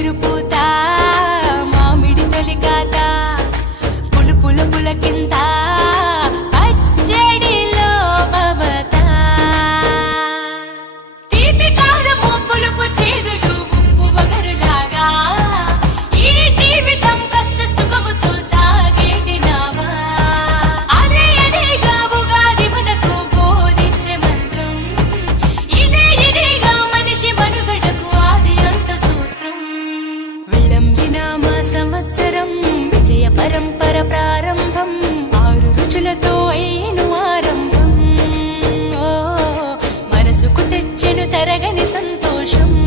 తిరుపుతా మామిడి తొలికాత పులు పుల పులకింతా. సంవత్సరం విజయ పరంపర ప్రారంభం. ఆరు రుచులతో అయ్యను ఆరంభం. మనసుకు తెచ్చెను తరగని సంతోషం.